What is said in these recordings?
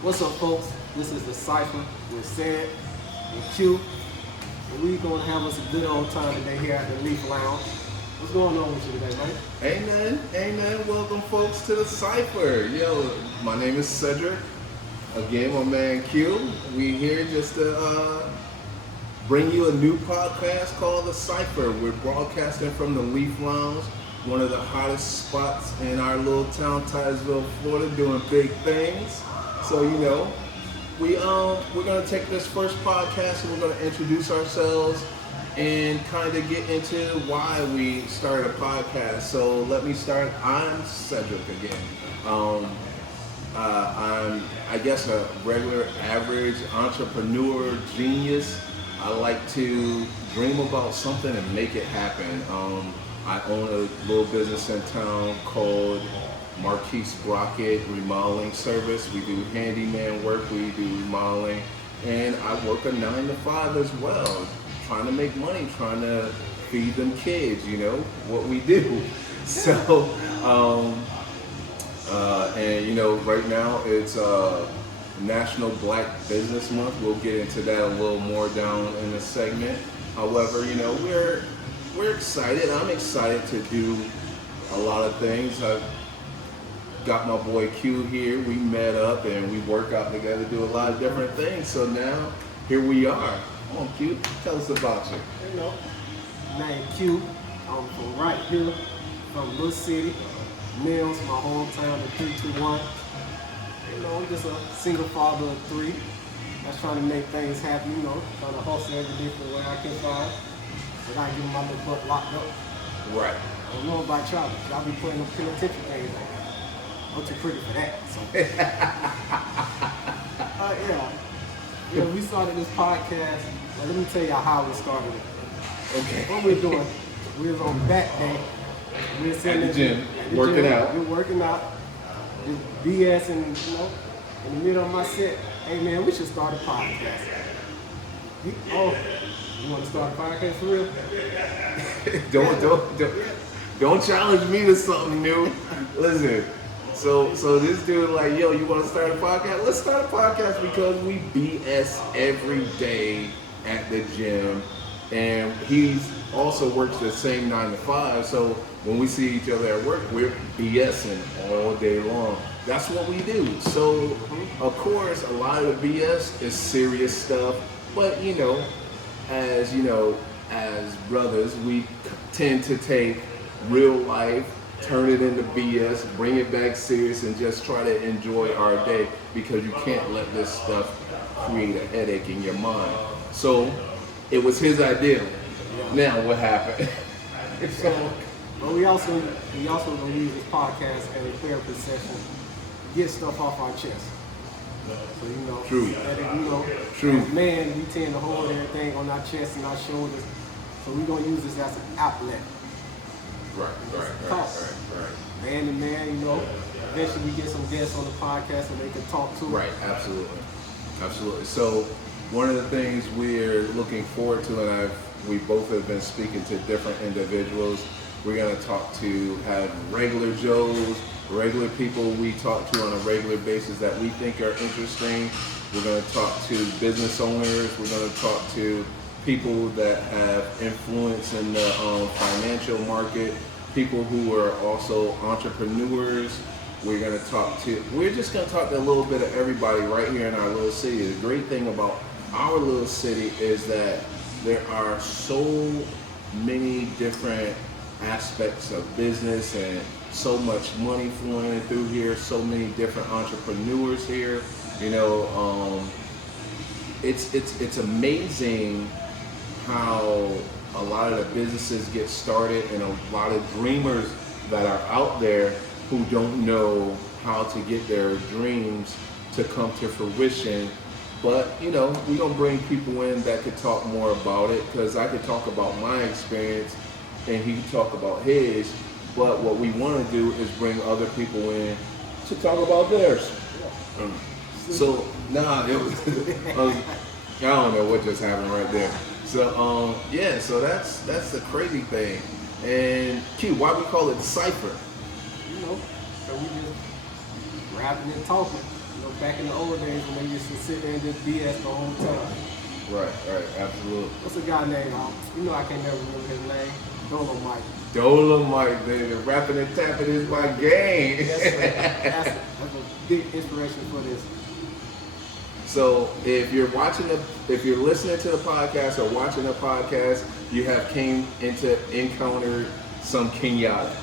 What's up, folks? This is the Cypher with Ced and Q. And we're going to have us a good old time today here at the Leaf Lounge. What's going on with you today, man? Amen. Welcome, folks, to the Cypher. Yo, my name is Cedric. Again, my man Q. We here just to bring you a new podcast called the Cypher. We're broadcasting from the Leaf Lounge, one of the hottest spots in our little town, Titusville, Florida, doing big things. So we're gonna take this first podcast and we're gonna introduce ourselves and kind of get into why we started a podcast. So let me start. I'm Cedric again. I'm, I guess, a regular, average entrepreneur genius. I like to dream about something and make it happen. I own a little business in town called Marquis Brocket remodeling service. We do handyman work, we do remodeling, and I work a 9 to 5 as well, trying to make money, trying to feed them kids, what we do. So, right now it's National Black Business Month. We'll get into that a little more down in the segment. However, we're excited. I'm excited to do a lot of things. I've got my boy Q here. We met up and we work out together, do a lot of different things. So now here we are. Come on, Q, tell us about you. Name Q. I'm from right here, from Little City, Mills, my hometown, the 321. I'm just a single father of 3. That's trying to make things happen, trying to hustle every different way I can find. Without getting my little butt locked up. Right. I don't know about y'all, but y'all be putting them penitentiary things on. I'm too pretty for that. So. We started this podcast. Well, let me tell y'all how we started it. Okay. What we're doing, we was on back day. We were sitting at the gym, working out. We're working out. Just BS and in the middle of my set. Hey man, we should start a podcast. You want to start a podcast for real? Don't challenge me to something new. Listen. So this dude like, yo, you want to start a podcast? Let's start a podcast because we BS every day at the gym, and he also works the same 9 to 5. So when we see each other at work, we're BSing all day long. That's what we do. So of course, a lot of the BS is serious stuff, but as brothers, we tend to take real life, turn it into BS, bring it back serious, and just try to enjoy our day because you can't let this stuff create a headache in your mind. So it was his idea. Now what happened? But we also gonna use this podcast as a therapy session, get stuff off our chest. So True. True. As men, we tend to hold everything on our chest and our shoulders. So we're gonna use this as an outlet. Right. Man to man, eventually we get some guests on the podcast so they can talk to. Right, absolutely. So one of the things we're looking forward to, and we both have been speaking to different individuals. We're gonna have regular Joes, regular people we talk to on a regular basis that we think are interesting. We're gonna talk to business owners. We're gonna talk to people that have influence in the financial market, people who are also entrepreneurs. We're just going to talk to a little bit of everybody right here in our little city. The great thing about our little city is that there are so many different aspects of business and so much money flowing through here, so many different entrepreneurs here. It's amazing how a lot of the businesses get started and a lot of dreamers that are out there who don't know how to get their dreams to come to fruition. But, we're going to bring people in that could talk more about it, because I could talk about my experience and he could talk about his. But what we want to do is bring other people in to talk about theirs. So, I don't know what just happened right there. So so that's the crazy thing. And Q, why we call it Cypher? So we just rapping and talking. You know, back in the old days when they used to sit there and just BS the whole time. Right, absolutely. What's a guy named? You know, I can't never remember his name. Dolomite. Dolomite, baby. Rapping and tapping is my game. That's a big inspiration for this. So if you're listening to the podcast or watching the podcast, you have encountered some Kenyatta.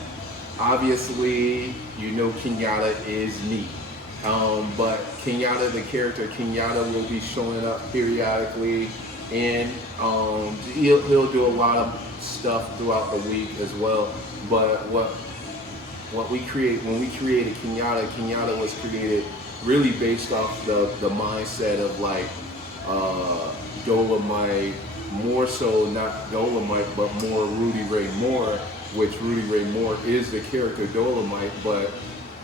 Obviously, you know Kenyatta is me. But Kenyatta, the character Kenyatta, will be showing up periodically, and he'll do a lot of stuff throughout the week as well. But when we created Kenyatta was created really based off the mindset of like Dolomite, more so not Dolomite, but more Rudy Ray Moore, which Rudy Ray Moore is the character Dolomite, but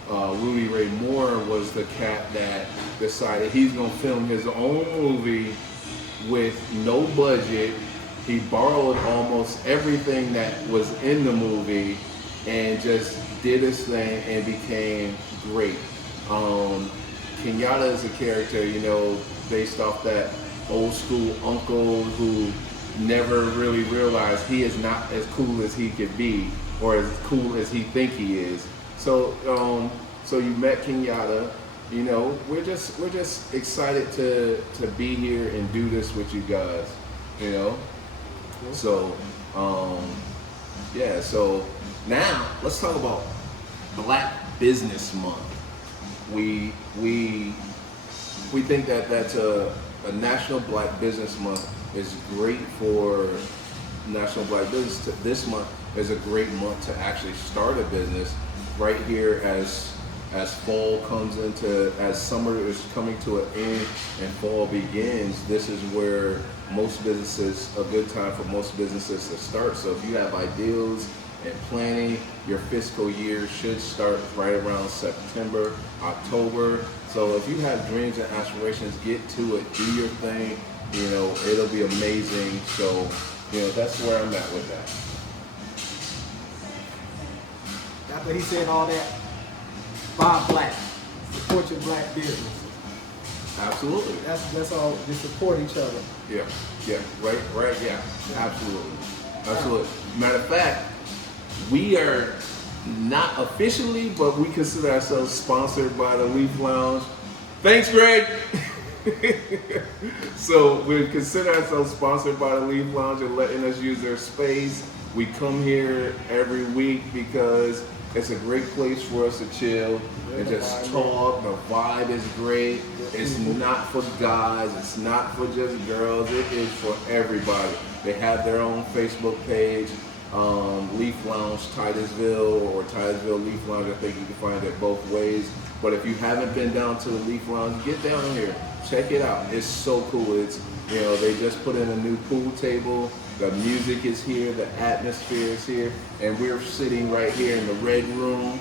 Rudy Ray Moore was the cat that decided he's gonna film his own movie with no budget. He borrowed almost everything that was in the movie and just did his thing and became great. Kenyatta is a character, you know, based off that old school uncle who never really realized he is not as cool as he could be or as cool as he think he is. So you met Kenyatta. You know, we're just excited to be here and do this with you guys. You know, so yeah. So now let's talk about Black Business Month. We think that that's a National Black Business Month is great for National Black Business. This month is a great month to actually start a business right here as fall comes as summer is coming to an end and fall begins. This is where a good time for most businesses to start. So if you have ideals and planning, your fiscal year should start right around September, October. So if you have dreams and aspirations, get to it, do your thing. You know, it'll be amazing. So, you know, that's where I'm at with that. After he said all that, buy black, support your black business. Absolutely. That's all. Just support each other. Yeah. Right. Yeah. Absolutely. Matter of fact, we are not officially, but we consider ourselves sponsored by the Leaf Lounge. Thanks, Greg. So we consider ourselves sponsored by the Leaf Lounge and letting us use their space. We come here every week because it's a great place for us to chill and just talk. The vibe is great. It's not for guys. It's not for just girls. It is for everybody. They have their own Facebook page, Leaf Lounge Titusville or Titusville Leaf Lounge. I think you can find it both ways. But if you haven't been down to the Leaf Lounge, get down here. Check it out. It's so cool. It's, you know, they just put in a new pool table. The music is here, the atmosphere is here, and we're sitting right here in the red room,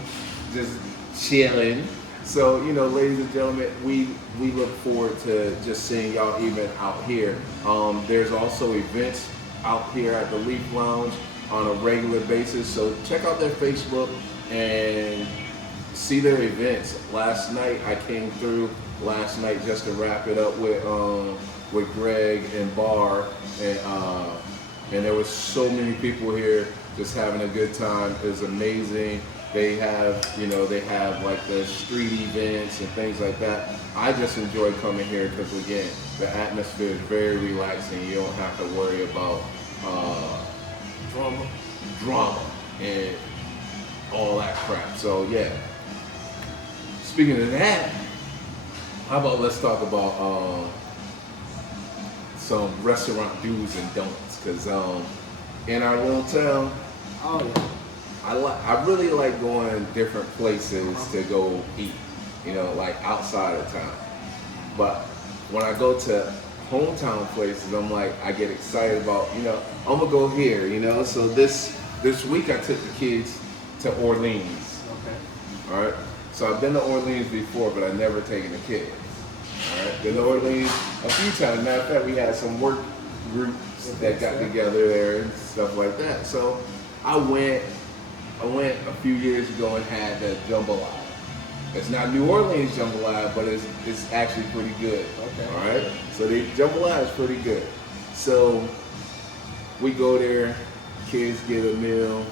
just chilling. So, you know, ladies and gentlemen, we look forward to just seeing y'all even out here. There's also events out here at the Leaf Lounge on a regular basis. So check out their Facebook and see their events. Last night I came through just to wrap it up with Greg and Bar, and there was so many people here just having a good time. It was amazing. They have like the street events and things like that. I just enjoy coming here because, again, the atmosphere is very relaxing. You don't have to worry about drama and all that crap. So yeah. Speaking of that, how about let's talk about some restaurant do's and don'ts. Because in our little town, I really like going different places to go eat, you know, like outside of town. But when I go to hometown places, I'm like, I get excited about, you know, I'm gonna go here, you know. So this week I took the kids to Orleans. Okay. All right. So I've been to Orleans before, but I've never taken the kids. All right. Been to Orleans a few times. Matter of fact, we had some work groups that got together there and stuff like that. So I went a few years ago and had the jambalaya. It's not New Orleans jambalaya, but it's actually pretty good. Okay. All right. So the jambalaya is pretty good. So we go there. Kids get a meal.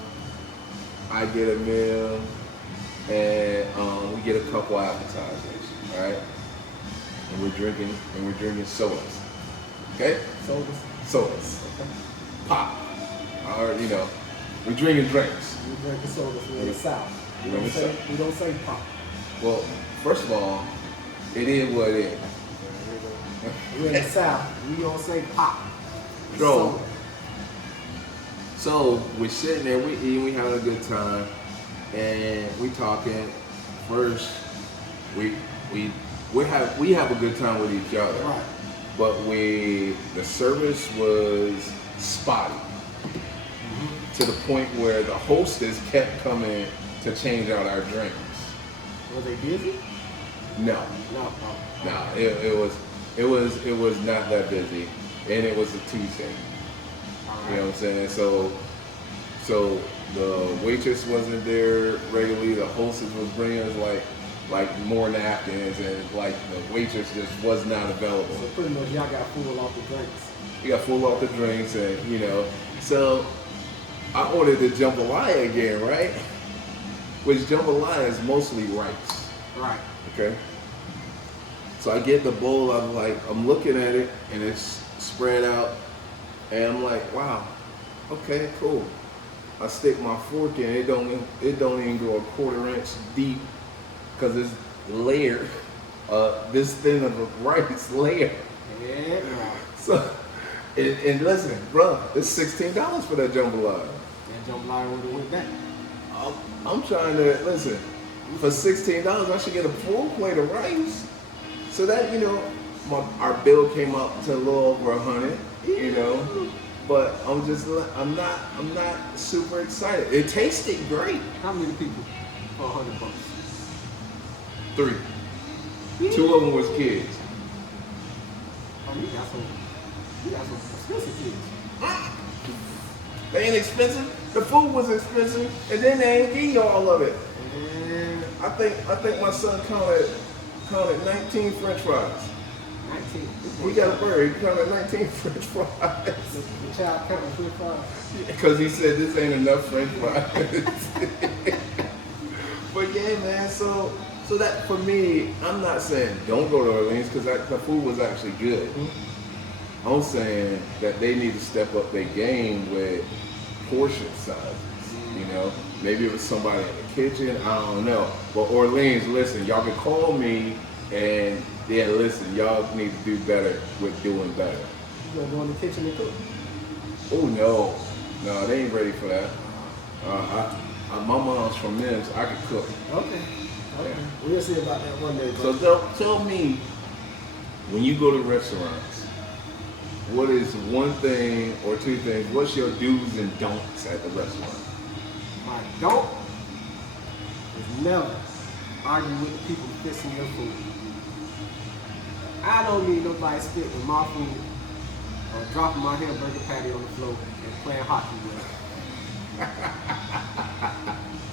I get a meal, and we get a couple appetizers. All right. And we're drinking sodas. Okay. Sodas. Okay. Pop. Or we're drinking drinks. We drink sodas. We're in the South. We don't say pop. Well, first of all, it is what it is. We're in the South. We don't say pop. Bro. So we're sitting there, we eating, we having a good time, and we talking. First, we have a good time with each other, Right. but the service was spotty to the point where the hostess kept coming to change out our drinks. Was they busy? No. No, it was not that busy, and it was a Tuesday. You know what I'm saying? So the waitress wasn't there regularly. The hostess was bringing us like more napkins, and like the waitress just was not available. So pretty much y'all got full off the drinks. We got full off the drinks, and so I ordered the jambalaya again, right? Which jambalaya is mostly rice. Right. Okay. So I get the bowl. I'm looking at it, and it's spread out, and I'm like, wow, okay, cool. I stick my fork in. It don't even go a quarter inch deep, because it's layered. This thin of a rice layer. Yeah. So, and listen, bro, it's $16 for that jambalaya. That jambalaya would have went back. I'm trying to listen. For $16, I should get a full plate of rice. So that our bill came up to a little over 100. But I'm not super excited. It tasted great. How many people for $100? 3. 2 of them was kids. Oh, you got some expensive kids. They ain't expensive. The food was expensive, and then they ain't eat all of it. Yeah. I think my son counted 19 French fries. 19. He got a bird. He counted 19 French fries. The child counting French fries. Because he said this ain't enough French fries. But yeah, man. So that for me, I'm not saying don't go to Orleans, because the food was actually good. I'm saying that they need to step up their game with portion sizes. Maybe it was somebody in the kitchen. I don't know. But Orleans, listen, y'all can call me, and yeah, listen, y'all need to do better with doing better. You gonna go in the kitchen and cook? Oh no, they ain't ready for that. My mom's from Mims. I can cook. Okay. Yeah. We'll see about that one day. So tell me, when you go to restaurants, what is one thing or two things? What's your do's and don'ts at the restaurant? My don't is never argue with the people fixing your food. I don't need nobody spitting with my food or dropping my hamburger patty on the floor and playing hockey with it.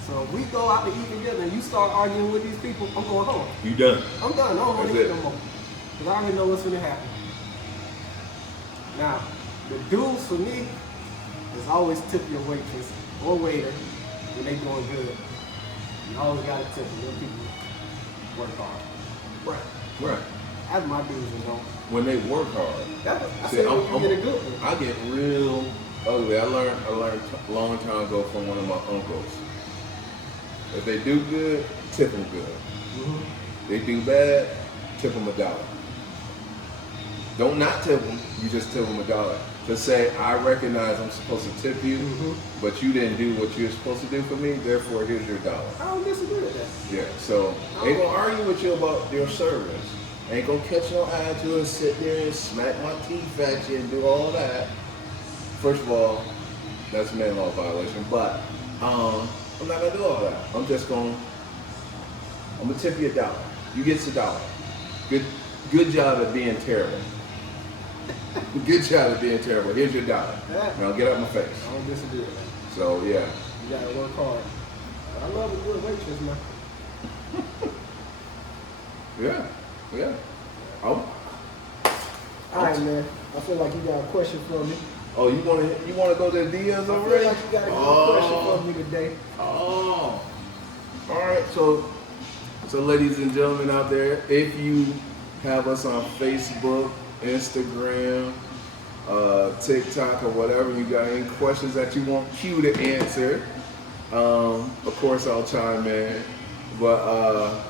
So if we go out to eat together and you start arguing with these people, I'm going home. You done? I'm done. I don't want to eat no more. Because I already know what's going to happen. Now, the do's for me is always tip your waitress or waiter when they doing good. You always got to tip them. Them people work hard. Right. That's my do's and don'ts. When they work hard. I said when you get a good one. I get real ugly. I learned a long time ago from one of my uncles. If they do good, tip them good. Mm-hmm. They do bad, tip them $1. Don't not tip them, you just tip them $1. To say, I recognize I'm supposed to tip you, but you didn't do what you're supposed to do for me, therefore here's your $1. I don't disagree with that. Yeah, so they gonna argue with you about your service. Ain't gonna catch no attitude and sit there and smack my teeth at you and do all that. First of all, that's a man law violation, but I'm not gonna do all that. I'm gonna tip you $1. You get $1. Good job at being terrible. Good job at being terrible. Here's your $1. Now get out my face. I don't disagree with that. So yeah. You gotta work hard. But I love a good waitress, man. Yeah. Yeah. Oh. All right, man. I feel like you got a question for me. Oh, you wanna go to the DMs I feel already? like you got a good question for me today. Oh. All right. So ladies and gentlemen out there, if you have us on Facebook, Instagram, TikTok, or whatever, you got any questions that you want Q to answer, of course I'll chime in. But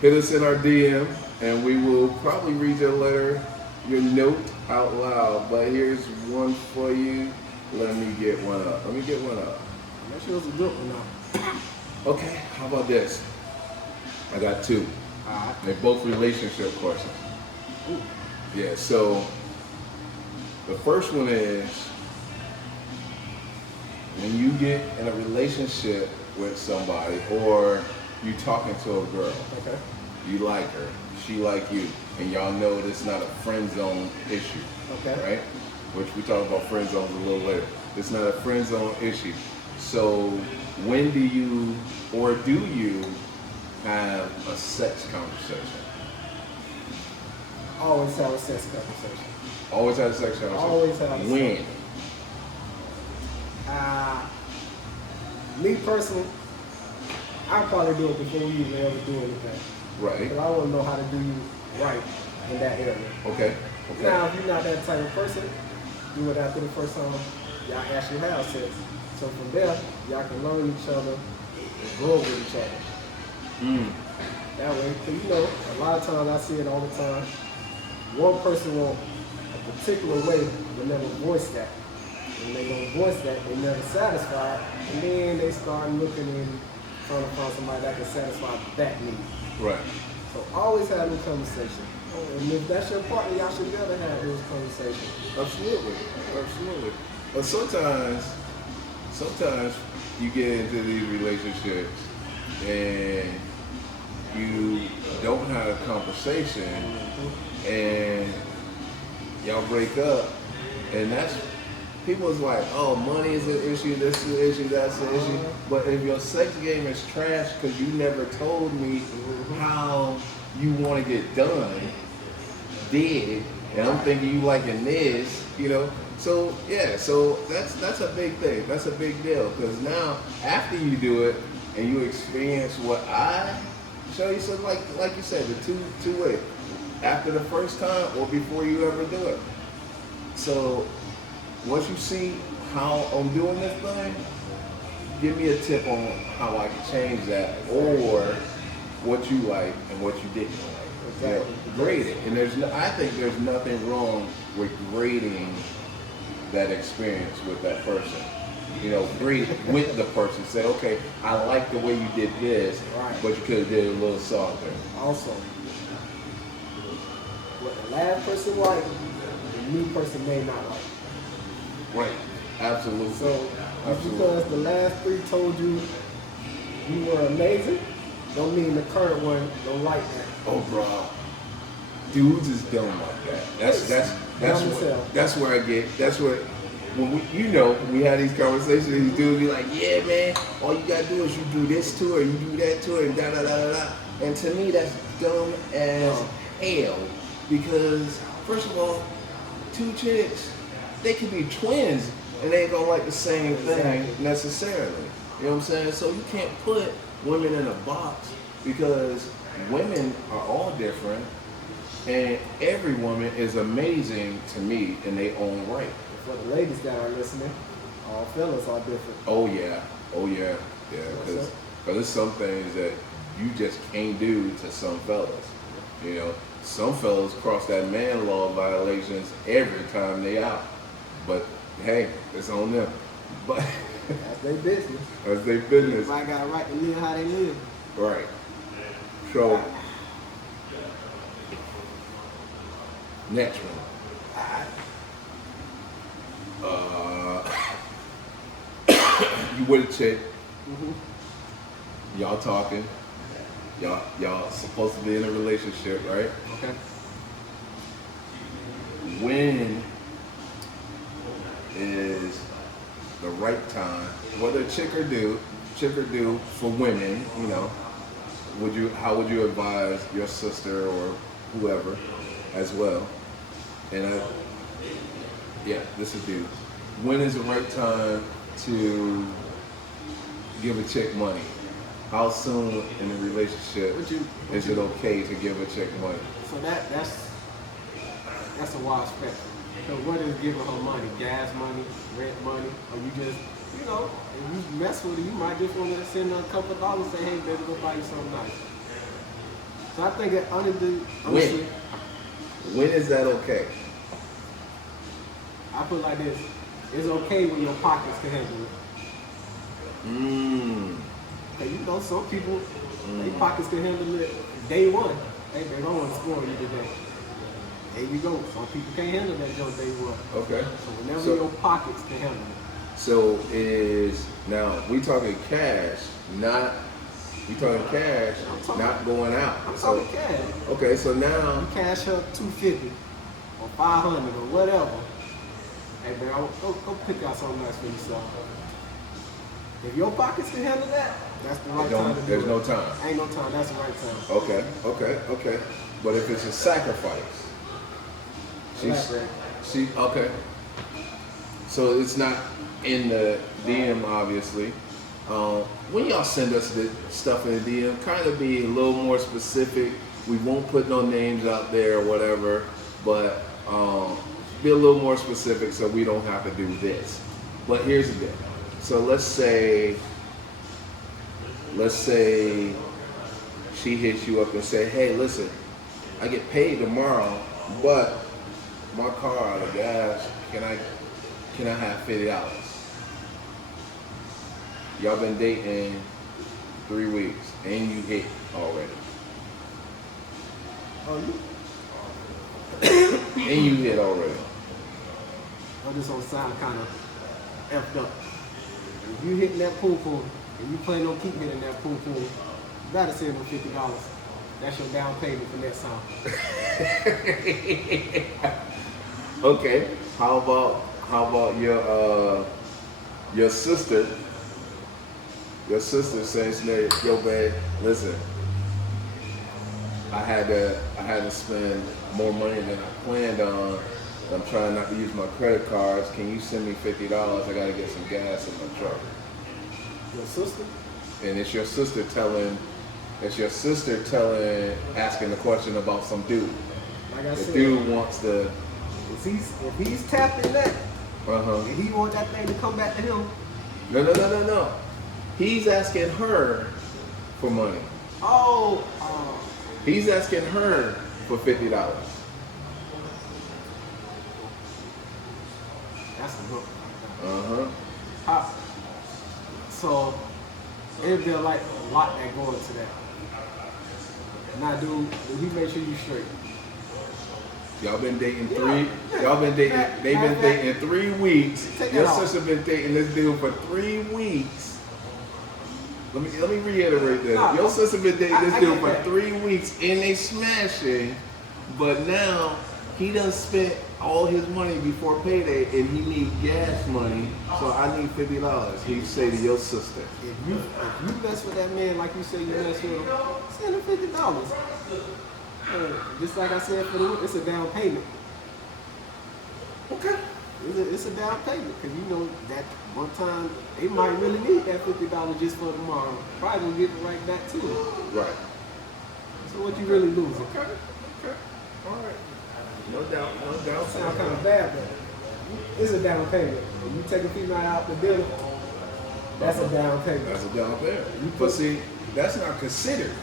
hit us in our DM, and we will probably read your letter, your note out loud. But here's one for you. Let me get one up. I'm not sure it's a good one now. Okay, how about this? I got two. All right. They're both relationship questions. Ooh. Yeah, so the first one is, when you get in a relationship with somebody, or you talking to a girl, Okay. you like her, she like you, and y'all know it's not a friend zone issue, Okay. right? Which we talk about friend zones a little later. It's not a friend zone issue. So when do you, or do you, have a sex conversation? Always have a sex conversation. Always have a sex conversation? Always have a sex. When? Me personally, I'll probably do it before we even ever do anything. Right. Because I want to know how to do you right in that area. Okay. Okay. Now, if you're not that type of person, do it after the first time y'all actually have sex. So from there, y'all can learn each other and grow with each other. That way, because you know, a lot of times I see it all the time. One person want a particular way, but never voice that. When they don't voice that, they never satisfied, and then they start looking and trying to find somebody that can satisfy that need. Right. So always have those conversations. And if that's your partner, y'all should be able to have those conversations. Absolutely. Absolutely. But sometimes you get into these relationships and you don't have a conversation and y'all break up, and that's, people's like, oh, money is an issue, this is an issue, that's an issue. But if your sex game is trash because you never told me how you want to get done, did, and I'm thinking you liking this, you know. So yeah, so that's a big thing. That's a big deal, because now after you do it and you experience what I show you, so like you said, the two way, after the first time or before you ever do it. So once you see how I'm doing this thing, give me a tip on how I can change that, or what you like and what you didn't like. Exactly. You know, grade it. And I think there's nothing wrong with grading that experience with that person. You know, grade it with the person. Say, okay, I like the way you did this, Right. but you could have did it a little softer. Also, what the last person liked, the new person may not like. Right. Absolutely. So just Absolutely. because the last three told you you were amazing, don't mean the current one don't like that. Oh, bro, dudes is dumb like that. That's where I get. That's where, when we, you know, we had these conversations. These dudes be like, "Yeah, man, all you gotta do is you do this to her, you do that to her, and da da da da da." And to me, that's dumb as hell. Because first of all, two chicks, they could be twins, and they ain't gonna like the same thing necessarily. You know what I'm saying? So you can't put women in a box, because women are all different, and every woman is amazing to me in their own right. For the ladies that are listening, all fellas are different. Oh yeah, yeah. Because there's some things that you just can't do to some fellas. You know, some fellas cross that man law violations every time they out. But hey, it's on them. But That's their business. that's their business. Everybody got a right to live how they live. Right. So, next one. You with a chick. Y'all talking. Y'all supposed to be in a relationship, right? Okay. When is the right time, whether chick or dude, for women, you know, how would you advise your sister or whoever as well? And this is due. When is the right time to give a chick money? How soon in the relationship is it okay to give a chick money? So that's a wild spectrum. So what is giving her money? Gas money, rent money, or you just, if you mess with her, you might just want to send her a couple of dollars and say, hey, baby, go buy you something nice. So I think that honestly, when is that okay? I put it like this. It's okay when your pockets can handle it. Cause some people, their pockets can handle it day one. Hey, they don't want to spoil you today. There you go. Some people can't handle that junk day one. Okay. So whenever your pockets can handle it. So it is, now we talking cash, not going out. I'm talking cash. Okay, so now you cash up $250 or $500 or whatever. Hey man, go pick out something nice for yourself. If your pockets can handle that, that's the right time to do it. There's no time. Ain't no time, that's the right time. Okay. But if it's a sacrifice, okay. So it's not in the DM, obviously. When y'all send us the stuff in the DM, kind of be a little more specific. We won't put no names out there or whatever, but be a little more specific so we don't have to do this. But here's the deal. So let's say she hits you up and say, hey, listen, I get paid tomorrow, but my car out of gas, can I have $50? Y'all been dating 3 weeks and you hit already. And you hit already. I'm just gonna sound kind of effed up. If you hitting that pool and you plan on keep hitting that pool, you gotta send them $50. That's your down payment for next time. Okay. How about your sister? Your sister saying, yo, babe, listen, I had to spend more money than I planned on. I'm trying not to use my credit cards. Can you send me $50? I gotta get some gas in my truck. Your sister? And it's your sister asking the question about some dude. Like I said, dude wants to. If he's tapping that, and he want that thing to come back to him. No. He's asking her for money. He's asking her for $50. That's a hook. So it'd be like a lot that go into that. Now, dude, he make sure you straight. Y'all been dating they've been dating 3 weeks. Your sister been dating this dude for 3 weeks. Let me reiterate that. Your sister been dating this dude for 3 weeks and they smashing, but now he done spent all his money before payday and he need gas money, so I need $50. He say to your sister, if you mess with that man like you say you mess with him, send him $50. Just like I said, it's a down payment. Okay. It's a down payment because you know that one time they might really need that $50 just for tomorrow. Probably gonna get it right back to it. Right. So what you really losing? Okay. All right. No doubt. Sound kind of bad, but it's a down payment. When you take a female out to dinner, that's a down payment. That's a down payment. But see, that's not considered.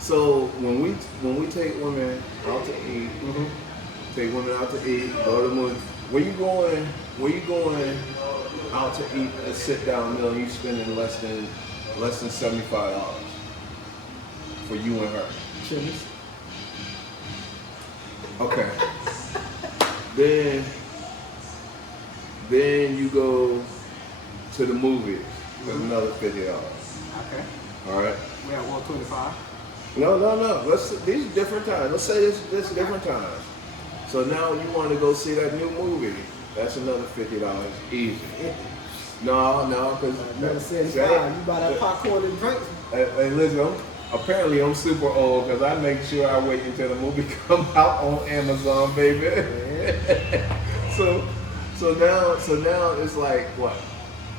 So when we take women out to eat, go to the movie. Where you going out to eat a sit down meal? You spending less than $75 for you and her. Chili's. Okay. Then you go to the movies. There's another $50. Okay. All right. We at 125. No. These are different times. Let's say this different times. So now you want to go see that new movie. That's another $50 easy. No, because Another 75. You buy that popcorn and drinks. Hey, listen, apparently I'm super old because I make sure I wait until the movie come out on Amazon, baby. Yeah. so now it's like what?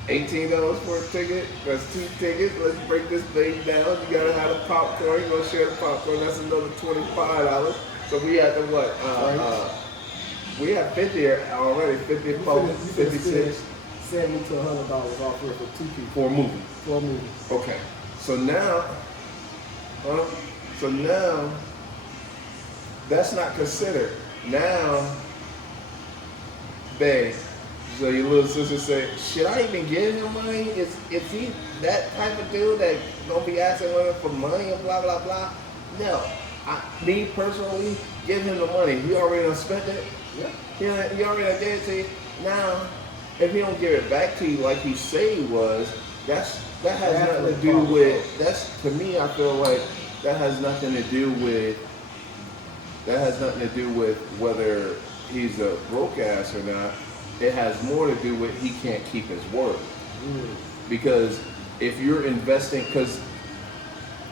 $18 for a ticket. That's 2 tickets. Let's break this thing down. You gotta have the popcorn. You're gonna share the popcorn. That's another $25. So we had the what? We have 50 already. 56. $70 to $100 off here for 2 people. For a movie. For a movie. Okay. So now, that's not considered. Now, babe. So your little sister say, should I even give him money? Is he that type of dude that gonna be asking women for money and blah blah blah? No. Me personally, give him the money. He already done spent it. Yeah. He already done did it to you. Now, if he don't give it back to you like he said he was, that has nothing to do with. That's to me. I feel like that has nothing to do with. That has nothing to do with whether he's a broke ass or not. It has more to do with he can't keep his word. Because if you're investing, because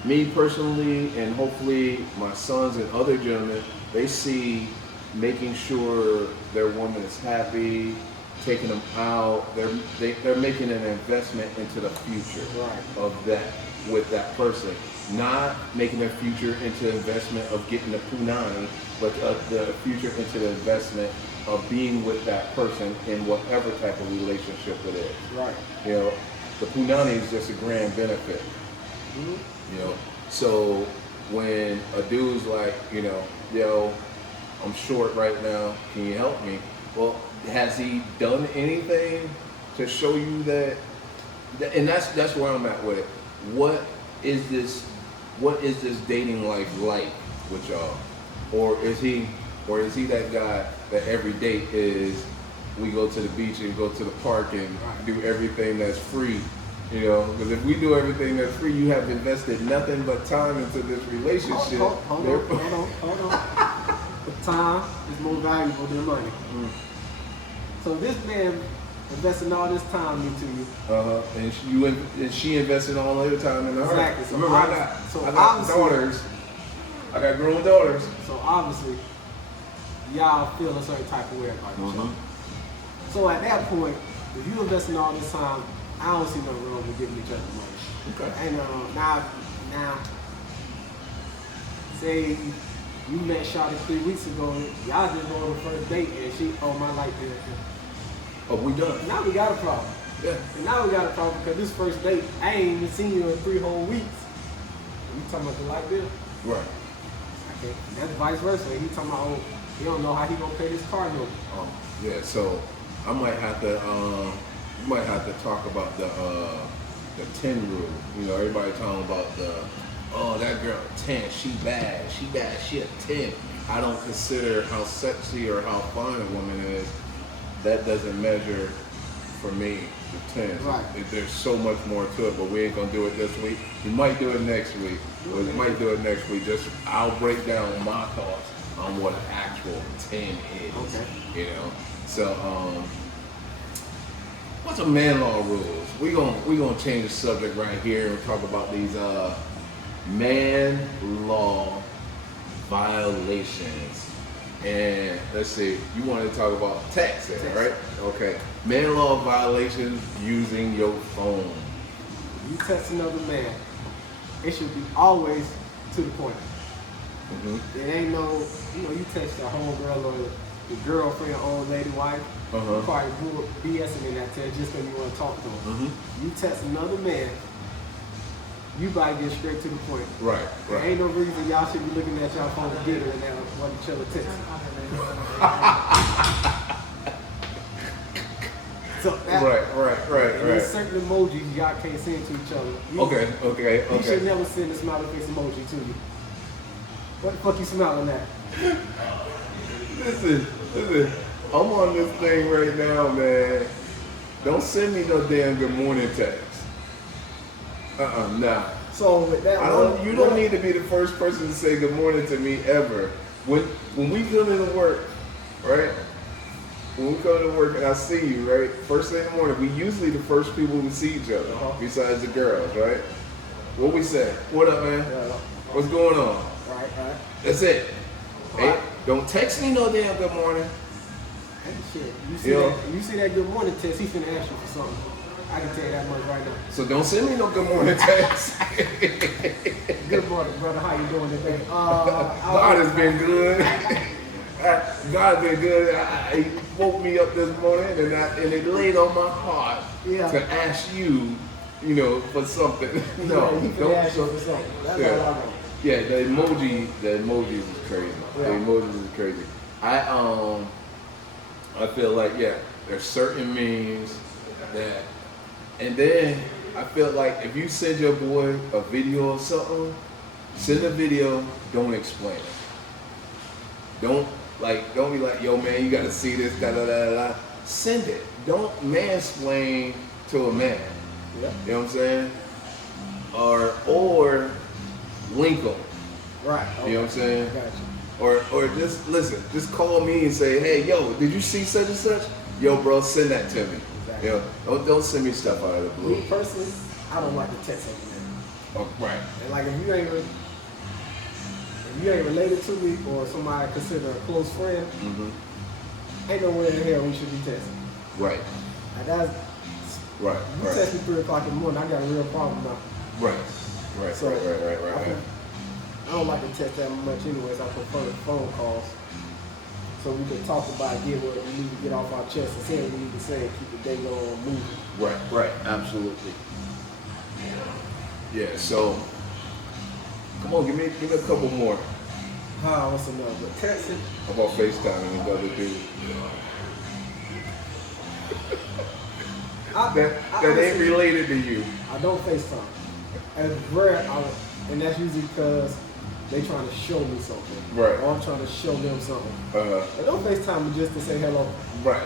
me personally, and hopefully my sons and other gentlemen, they see making sure their woman is happy, taking them out. They're making an investment into the future of that with that person. Not making their future into investment of getting the punani, but the future into the investment of being with that person in whatever type of relationship it is. Right. You know, the punani is just a grand benefit. You know, so when a dude's like, you know, yo, I'm short right now, can you help me? Well, has he done anything to show you that? And that's where I'm at with it. What is this dating life like with y'all? Or is he that guy that every date is we go to the beach and go to the park and do everything that's free? You know, because if we do everything that's free, you have invested nothing but time into this relationship. Hold on. The time is more valuable than money. So this man investing all this time into you. And she invested all her time in her. Exactly. So remember, I got daughters. I got grown daughters. So obviously, y'all feel a certain type of way about each other. So at that point, if you investing all this time, I don't see nothing wrong with giving each other money. Okay. And now, say you met Shawty 3 weeks ago, y'all just go on the first date and she, my life bill. Oh, we done. Now we got a problem. Yeah. And now we got a problem because this first date, I ain't even seen you in 3 whole weeks. You talking about the light bill? Right. Okay. That's vice versa. He talking about, he don't know how he gonna pay this car note. Yeah. So I might have to, talk about the 10 rule. You know, everybody talking about that girl 10, she bad, she a 10. I don't consider how sexy or how fine a woman is. That doesn't measure for me the 10. Right. There's so much more to it, but we ain't gonna do it this week. We might do it next week. Just I'll break down my thoughts on what an actual 10 is. Okay. You know. So what's a man law rules? We gonna change the subject right here and talk about these man law violations. And let's see, you wanted to talk about texting, right? Okay. Man law violations using your phone. You text another man, it should be always to the point. It ain't no, you text your homegirl or your girlfriend, old lady, wife. You probably grew up BSing in that text just because you want to talk to them. You text another man, you gotta get straight to the point. Right. There ain't no reason y'all should be looking at y'all phone together and while each other texting. So right. There's certain emojis y'all can't send to each other. Okay. You should never send a smiley face emoji to you. What the fuck you smiling at? Listen. I'm on this thing right now, man. Don't send me no damn good morning text. Nah. So with that, you don't need to be the first person to say good morning to me ever. When we come into work, right? when we come to work and I see you, right? First thing in the morning, we usually the first people who see each other, besides the girls, right? What we say? What up, man? What's going on? Right. That's it. Hey, don't text me no damn good morning. Hey, shit. You see that good morning text, he's finna ask you for something. I can tell you that much right now. So don't send me no good morning text. Good morning, brother. How you doing today? God has been good. God has been good. He woke me up this morning and it laid on my heart to ask you, for something. No, don't ask you for something. That's all I know. Yeah, the emojis is crazy. The emojis is crazy. I feel like there's certain memes that, and then I feel like if you send your boy a video of something, send a video, don't explain it. Don't be like, yo man, you gotta see this, da da da da. Send it. Don't mansplain to a man. Yeah. You know what I'm saying? Or link them. Right. Okay. You know what I'm saying? Gotcha. Or just listen, just call me and say, hey, yo, did you see such and such? Yo, bro, send that to me. Exactly. Don't send me stuff out of the blue. Me personally, I don't like to text anything. Oh, right. And like if you ain't related to me or somebody I consider a close friend, ain't nowhere in hell we should be texting. Right. And that's right. You text me 3 o'clock in the morning, I got a real problem now. Right. So, Right. I don't like to text that much anyways. I prefer the phone calls. So we can talk about it, get what we need to get off our chest and say what we need to say and keep the day going moving. Right. Absolutely. Yeah, so come on, give me a couple more. What's another? But texting. How about FaceTiming and other dude? That ain't related to you. I don't FaceTime. As rare, and that's usually because they trying to show me something. Right. Or I'm trying to show them something. I don't FaceTime me just to say hello. Right.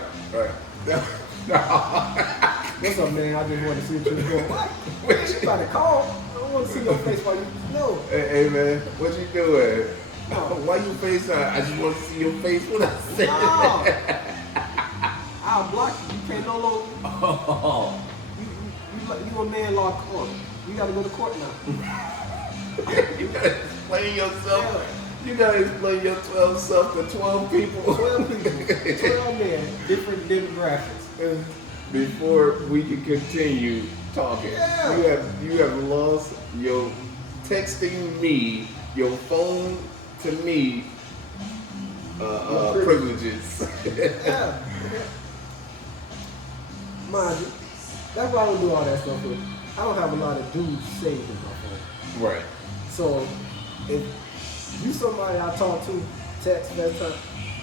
What's up, man? I just want to see what you're doing. What? You trying to call? I don't want to see your face while you know. Hey, man, what you doing? Why you FaceTime? I just want to see your face when I say no. I'll block you. You can't no longer. You a man law court. You got to go to court now. You got to explain yourself. Yeah. You got to explain your 12 self to 12 people. 12 people. 12 men, different demographics. Before we can continue talking, you have lost your texting me, your phone to me privileges. Yeah. Mind you, that's why I don't do all that stuff with. I don't have a lot of dudes saved in my phone. Right. So if you somebody I talk to, text that time,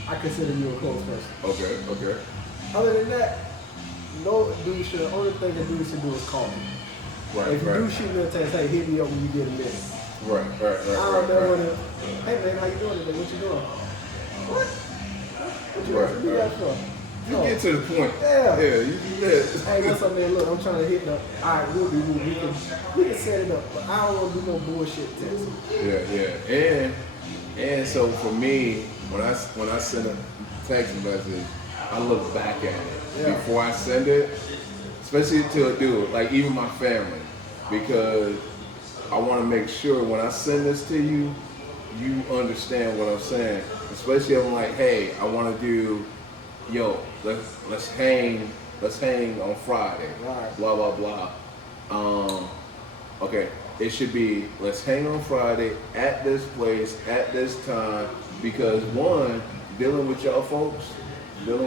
I consider you a close person. Okay. Other than that, no dude should. The only thing a dude should do is call me. Right. If you do shoot me a text, hey, hit me up when you get a minute. Right. I don't never want to. Hey man, how you doing today? What you doing? What you do that for? You get to the point. Yeah, you do that. Hey, what's up, man? Look, I'm trying to hit the. Alright, we can set it up, but I don't want to do no bullshit text. Yeah. And so for me, when I send a text message, I look back at it before I send it, especially to a dude, like even my family, because I want to make sure when I send this to you, you understand what I'm saying. Especially if I'm like, hey, I want to do. Yo, let's hang on Friday. Right. Blah blah blah. Okay, it should be let's hang on Friday at this place at this time because one, dealing with y'all folks. You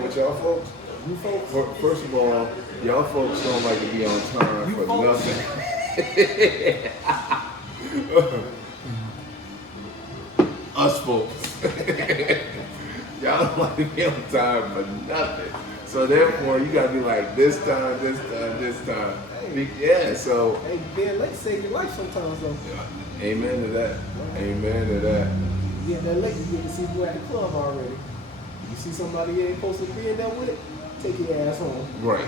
folks. First of all, y'all folks don't like to be on time for nothing. Us folks. Y'all don't like to be on time for nothing. So therefore, you gotta be like this time. Hey, so. Hey, being late save your life sometimes though. Amen to that. You get that late, you get to see who at the club already. You see somebody you ain't supposed to be in there with it, take your ass home. Right.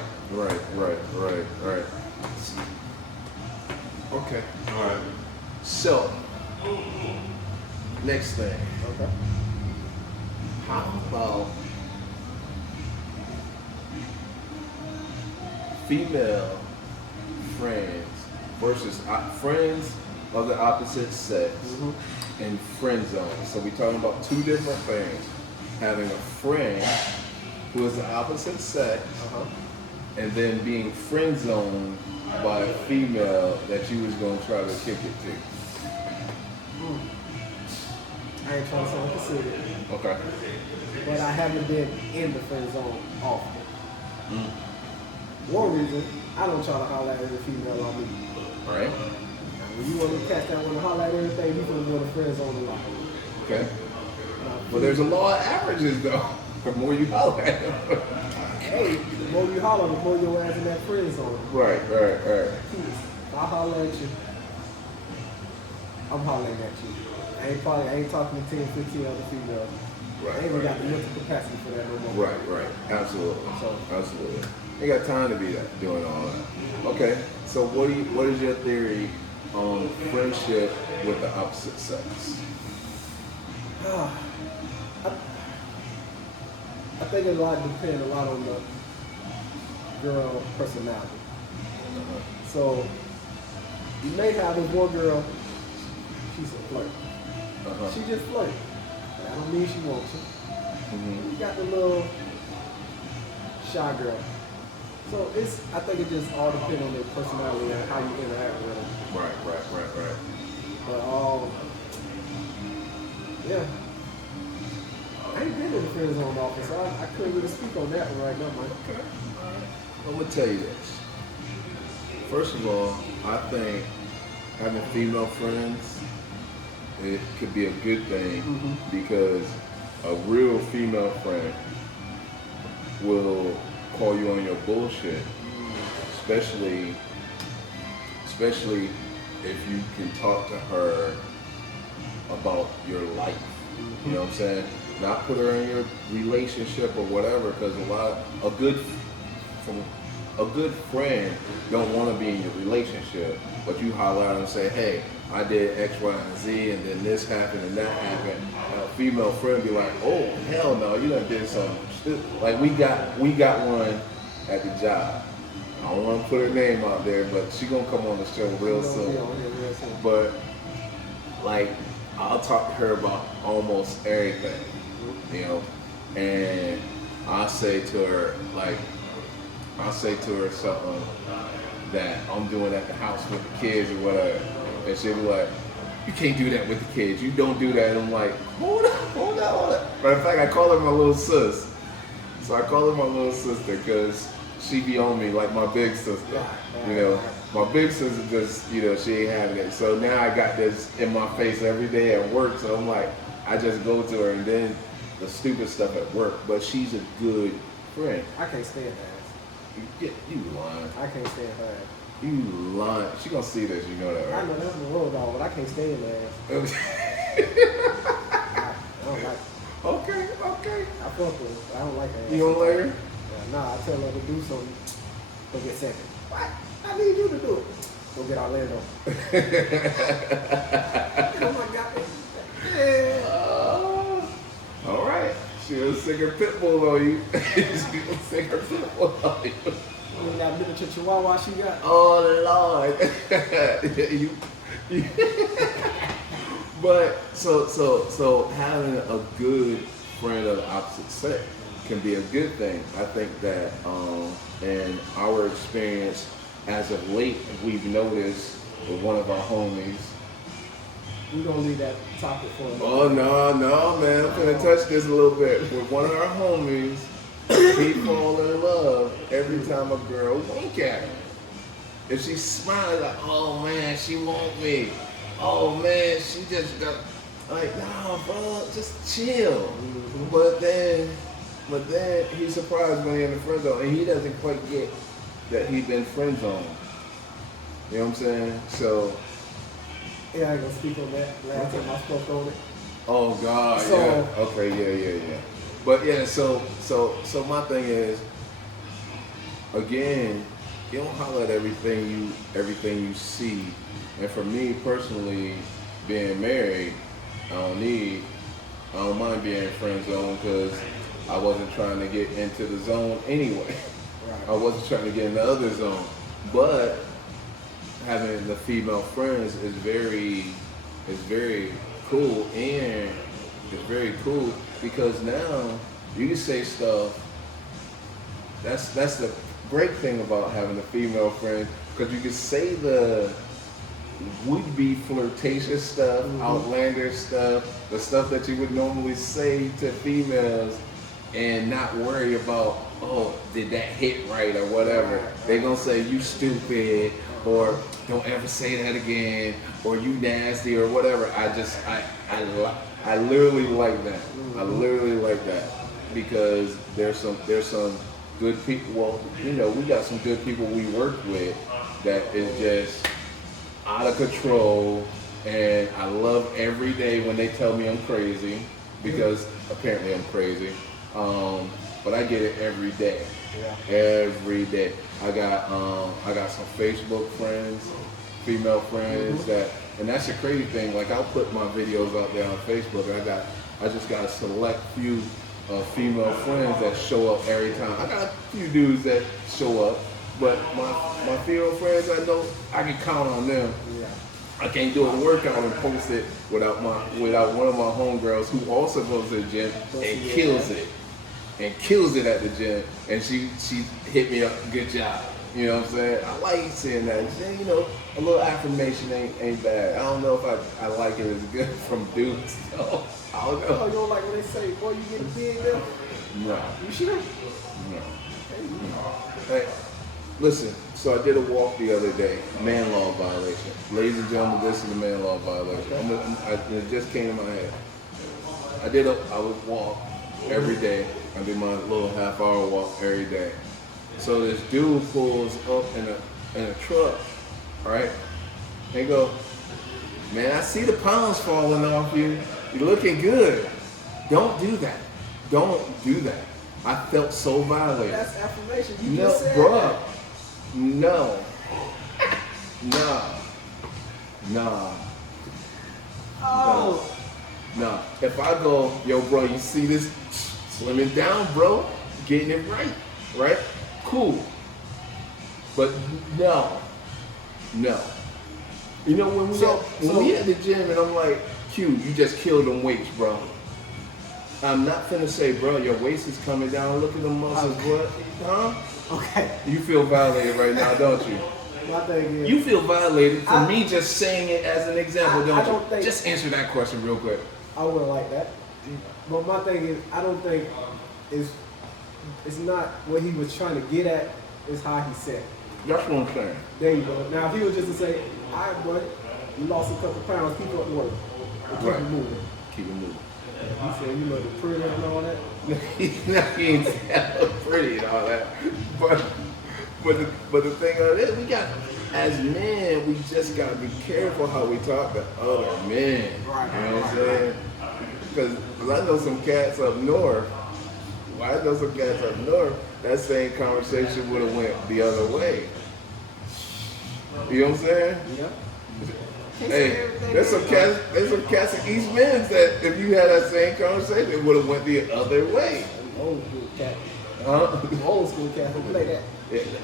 Okay. All right. So, next thing. Okay. How about female friends versus friends of the opposite sex and friend zone. So we're talking about two different things. Having a friend who is the opposite sex and then being friend zoned by a female that you was going to try to kick it to. I ain't trying to sound conceited. Okay. But I haven't been in the friend zone often. One reason, I don't try to holler at every female on me. All right. When you want to catch that one to holler at everything, you're going to go to friend zone a lot. Okay. Well, there's a law of averages, though. The more you holler at them. Hey, the more you holler, the more your ass in that friend zone. Right. If I holler at you, I'm hollering at you. I ain't talking to 10, 15 other females. Right. I ain't even got the mental capacity for that no more. Right. Absolutely. So, Absolutely. You got time to be doing all that. Okay. So what is your theory on friendship with the opposite sex? I think a lot depends a lot on the girl personality. So you may have this one girl, she's a flirt. She just flirt. I don't mean she wants you. You got the little shy girl. So I think it just all depends on their personality and how you interact with them. Right. But yeah. I ain't been in the friend zone office, so I couldn't really speak on that one right now, man. Okay. I'm gonna tell you this. First of all, I think having female friends, it could be a good thing because a real female friend will call you on your bullshit, especially if you can talk to her about your life. You know what I'm saying? Not put her in your relationship or whatever, because a good friend don't want to be in your relationship, but you holler out and say, hey, I did X, Y, and Z, and then this happened and that happened. And a female friend be like, oh hell no, you done did some shit. Like we got one at the job. I don't want to put her name out there, but she gonna come on the show real soon. But like, I'll talk to her about almost everything, you know, and I'll say to her something that I'm doing at the house with the kids or whatever, and she'll be like, you can't do that with the kids, you don't do that. And I'm like, hold on. Matter of fact, I call her my little sis. So I call her my little sister because she be on me like my big sister, you know. My big sister just, you know, she ain't having it. So now I got this in my face every day at work. So I'm like, I just go to her and then the stupid stuff at work. But she's a good friend. I can't stand her ass. You lying. I can't stand her ass. You lying. She gonna see this, you know that, right? I know that's the road dog, but I can't stand her ass. I don't like her. Okay. I fuck with her, but I don't like her ass. You don't like her? Yeah, nah, I tell her to do something. Go get second. What? I need you to do it. Go get Orlando. Oh my God. Yeah. All right. She'll sing her pit bull on you. She'll sing her pit bull on you. You got miniature chihuahua she got? Oh Lord. But so having a good friend of the opposite sex can be a good thing. I think that in our experience as of late, we've noticed with one of our homies. We're gonna leave that topic for a minute. Oh no, man! I'm gonna touch this a little bit. With one of our homies, he fall in love every time a girl wink at him. If she smiles like, oh man, she want me. Oh man, she just got like, nah, bro, just chill. But then he's surprised when he's in the friend zone, and he doesn't quite get that he's been friend zoned. You know what I'm saying? So. Yeah, I ain't gonna speak on that. Last time I spoke on it. Oh God, So, yeah. Okay, yeah. But yeah, so my thing is, again, you don't holler at everything you see. And for me personally, being married, I don't mind being in friend zone because I wasn't trying to get into the zone anyway. I wasn't trying to get in the other zone. But having the female friends is very cool, and it's very cool because now you can say stuff. That's the great thing about having a female friend, because you can say the would-be flirtatious stuff, outlandish stuff, the stuff that you would normally say to females, and not worry about, oh, did that hit right or whatever. They're gonna say you stupid, or don't ever say that again, or you nasty, or whatever. I literally like that. I literally like that because there's some good people. Well, you know, we got some good people we work with that is just out of control, and I love every day when they tell me I'm crazy, because apparently I'm crazy. But I get it every day. Yeah. Every day. I got some Facebook friends, female friends and that's the crazy thing. Like, I'll put my videos out there on Facebook, and I just got a select few female friends that show up every time. I got a few dudes that show up, but my female friends, I know I can count on them. Yeah. I can't do a workout and post it without one of my homegirls who also goes to the gym and kills it. And kills it at the gym, and she hit me up, good job. You know what I'm saying? I like saying that. You know, a little affirmation ain't bad. I don't know if I like it as good from dudes. So I don't know. Oh, you don't like when they say, boy, you get a big there? No. You sure? No. Hey, listen, so I did a walk the other day, man law violation. Ladies and gentlemen, this is a man law violation. It just came to my head. I would walk every day. I do my little half-hour walk every day. So this dude pulls up in a truck, right? They go, man, I see the pounds falling off you. You're looking good. Don't do that. Don't do that. I felt so violated. That's affirmation. You just said bruh. that. No. Oh. No. If I go, yo, bro, you see this? Slimming down, bro. Getting it right? Cool. But no. You know, when we at the gym and I'm like, Q, you just killed them weights, bro. I'm not finna say, bro, your waist is coming down. Look at the muscles, what? Huh? Okay. You feel violated right now, don't you? My thing is, You feel violated for me just saying it as an example, don't don't you? think, Just answer that question real quick. I wouldn't like that. But my thing is, I don't think it's not what he was trying to get at, is how he said it. That's what I'm saying. There you go. Now, if he was just to say, all right, boy, you lost a couple pounds, keep up the work. And keep it moving. Keep it moving. He said, you look pretty and all that. He ain't say pretty and all that. But the thing of it, we got, as men, we just gotta be careful how we talk to other men. Right. You know what I'm saying? Because I know some cats up north. That same conversation would have went the other way. You know what I'm saying? Yeah. Hey, there's some cats in East Men's that if you had that same conversation, it would have went the other way. Old school cat. Huh? Old school cat who play that.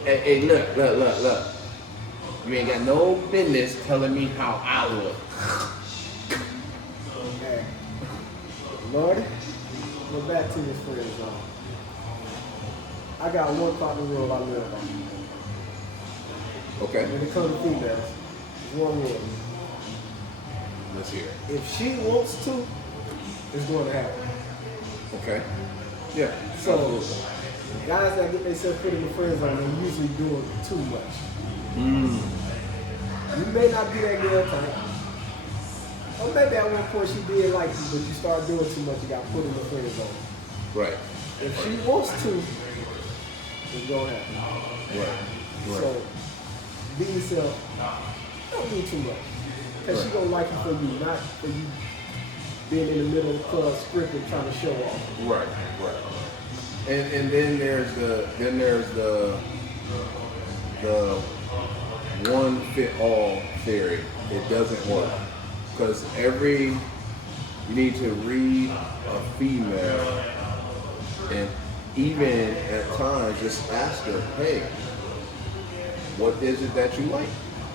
Hey, look. You ain't got no business telling me how I look. Okay. Lord, go back to this friend zone. I got one partner rule I live by. Okay. When it comes to females, one rule. Let's hear it. If she wants to, it's going to happen. Okay. Yeah. So, guys that get themselves put in the friend zone, they're usually doing too much. You may not be that girl type. Or maybe at one point she did like you, but you start doing too much, you got put in the friend zone. Right. If she wants to, it's going to happen. Right. So, be yourself. Don't do too much. Because she going to like you for you, not for you being in the middle of the club scripting trying to show off. Right. And then there's the one fit all theory. It doesn't work. Because you need to read a female and even at times, just ask her, hey, what is it that you like?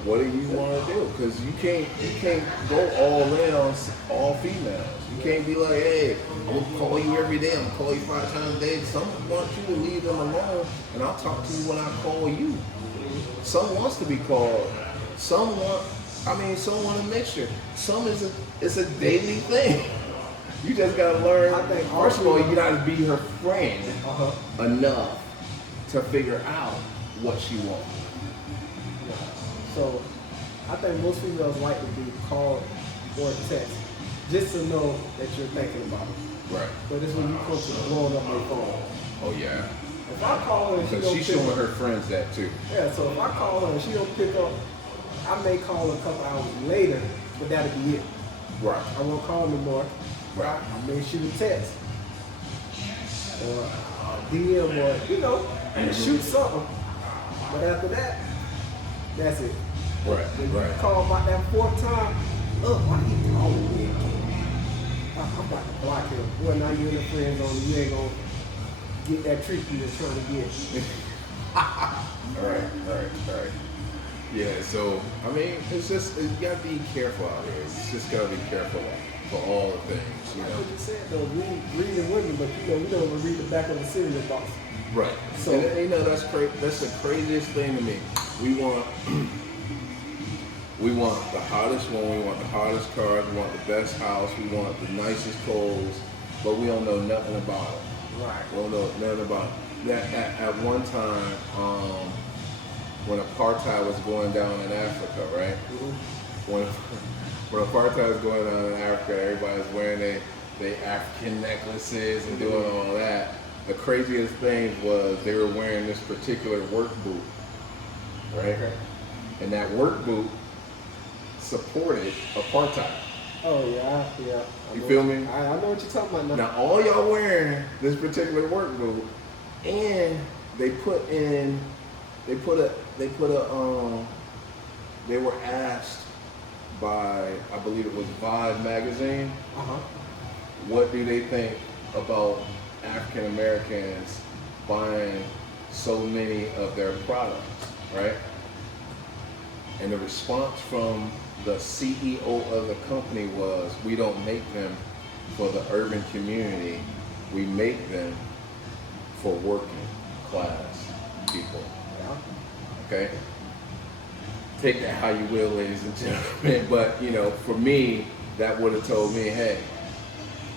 What do you want to do? Because you can't go all in on all females. You can't be like, hey, I'm gonna call you every day. I'm gonna call you 5 times a day. Some want you to leave them alone, and I'll talk to you when I call you. Some wants to be called. Some want a mixture. Some it's a daily thing. You just gotta learn. First of all, you gotta be her friend enough to figure out what she wants. So I think most females like to be called or text just to know that you're thinking about it. Right. But it's when you come to blowing up my phone. Oh yeah. If I call her and she Because don't she's pick showing up, her friends that too. yeah, so if I call her and she don't pick up, I may call her a couple hours later, but that'll be it. Right. I won't call no more. Right. I may shoot a text or DM or shoot something. But after that, that's it. Right. When you Right. call about that 4th time, why you calling me again? I'm about to block him. Boy, now you're in the friend zone. You ain't gonna get that treat you was trying to get. All right. Yeah, so, I mean, it's just, you gotta be careful out here. It's just gotta be careful for all the things, you Like know? what you said though, reading women, but we don't even read the back of the cereal box. Right. So- And that's the craziest thing to me. We want the hottest one, we want the hottest cars, we want the best house, we want the nicest clothes, but we don't know nothing about it. Right. We don't know nothing about it. At one time, when apartheid was going down in Africa, right? Mm-hmm. When apartheid was going on in Africa, everybody was wearing their African necklaces and doing all that. The craziest thing was they were wearing this particular work boot, right? Okay. And that work boot supported apartheid. Oh yeah. You feel me? I know what you're talking about now. Now all y'all wearing this particular work boot, and they were asked by, I believe it was Vibe magazine, what do they think about African Americans buying so many of their products, right? And the response from the CEO of the company was, we don't make them for the urban community, we make them for working class people. Yeah. Okay? Take that how you will, ladies and gentlemen. But for me, that would have told me, hey,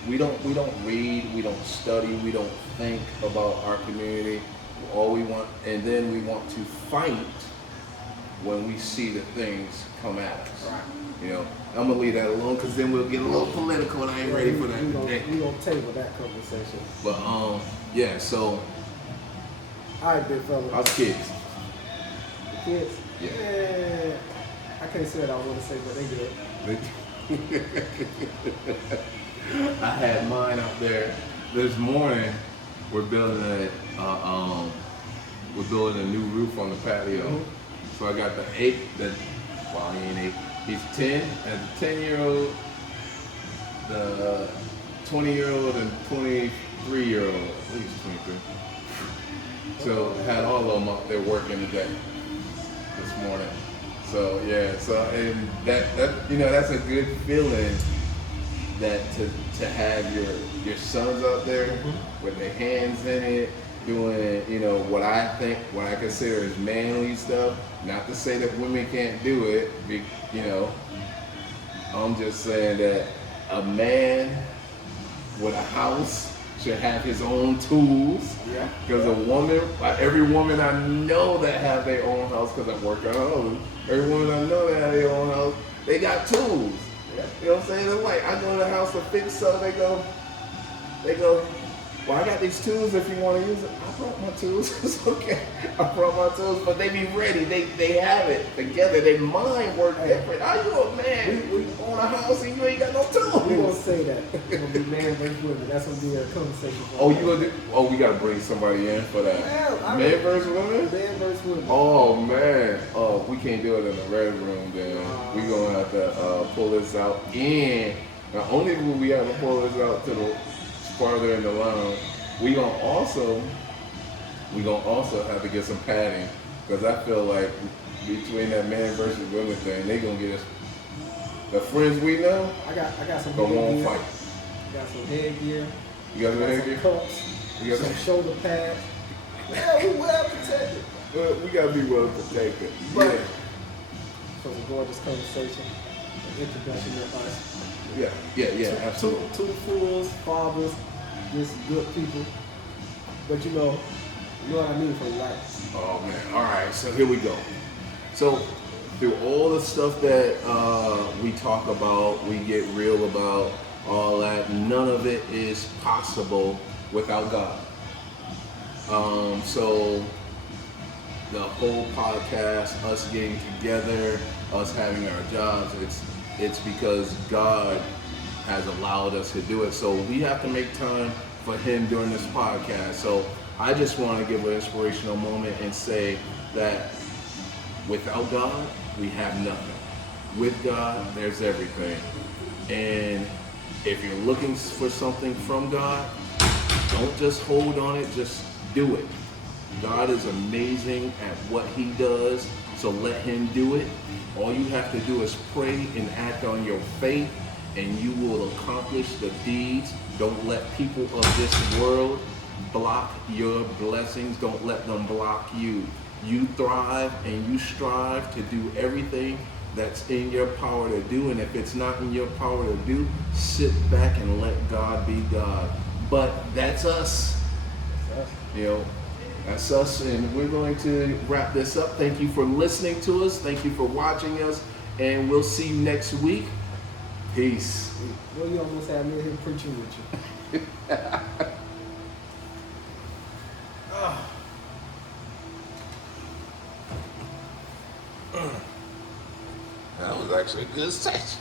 we don't read, we don't study, we don't think about our community. All we want, and then we want to fight when we see the things come at us. Right. I'm gonna leave that alone because then we'll get a little political, and I ain't ready for that today. We gonna table that conversation. But yeah. So, All right, big fella. how's kids? The kids. Yeah. I can't say what I want to say, but they good. I had mine out there this morning. We're building a new roof on the patio. Mm-hmm. So I got he ain't 8. He's 10, and the 10-year-old, the 20-year-old, and 23-year-old. I think he's 23. So had all of them up there working today, this morning. So yeah, and that's a good feeling, that to have your sons out there with their hands in it, doing what I consider as manly stuff. Not to say that women can't do it, I'm just saying that a man with a house should have his own tools. Yeah. Because every woman I know that have their own house, because I work at home, every woman I know that have their own house, they got tools. Yeah. You know what I'm saying? It's like, I go to the house to fix stuff, they go, well, I got these tools if you want to use it. I brought my tools. It's okay. I brought my tools, but they be ready. They have it together. Their mind work different. How you a man? We own a house and you ain't got no tools. We gonna say that. It's gonna be man versus women. That's gonna be a conversation. Oh, you gonna do? Oh, we gotta bring somebody in for that. Man versus women? Man versus women. Oh man. Oh, we can't do it in the red room. Then we gonna have to pull this out. And not only will we have to pull this out to the farther in the lounge, we gonna also have to get some padding because I feel like between that man versus women thing, they gonna get us. The friends we know, I got some gonna want to headgear. fight. Got some headgear. You got some Got headgear? some cups. You got Some shoulder pads. Yeah, we well protected. We gotta be well protected. But Yeah. for the gorgeous conversation, an introduction to us. Yeah, absolutely. Two fools, fathers, just good people. But you know what I mean from life. Oh man, all right, so here we go. So through all the stuff that we talk about, we get real about, all that, none of it is possible without God. So the whole podcast, us getting together, us having our jobs, it's because God has allowed us to do it. So we have to make time for him during this podcast. So I just want to give an inspirational moment and say that without God, we have nothing. With God, there's everything. And if you're looking for something from God, don't just hold on it, just do it. God is amazing at what he does, so let him do it. All you have to do is pray and act on your faith, and you will accomplish the deeds. Don't let people of this world block your blessings. Don't let them block you. You thrive and you strive to do everything that's in your power to do. And if it's not in your power to do, sit back and let God be God. But that's us. You know, that's us. And we're going to wrap this up. Thank you for listening to us. Thank you for watching us. And we'll see you next week. Peace. Well, you almost had me here preaching with you. That was actually a good session.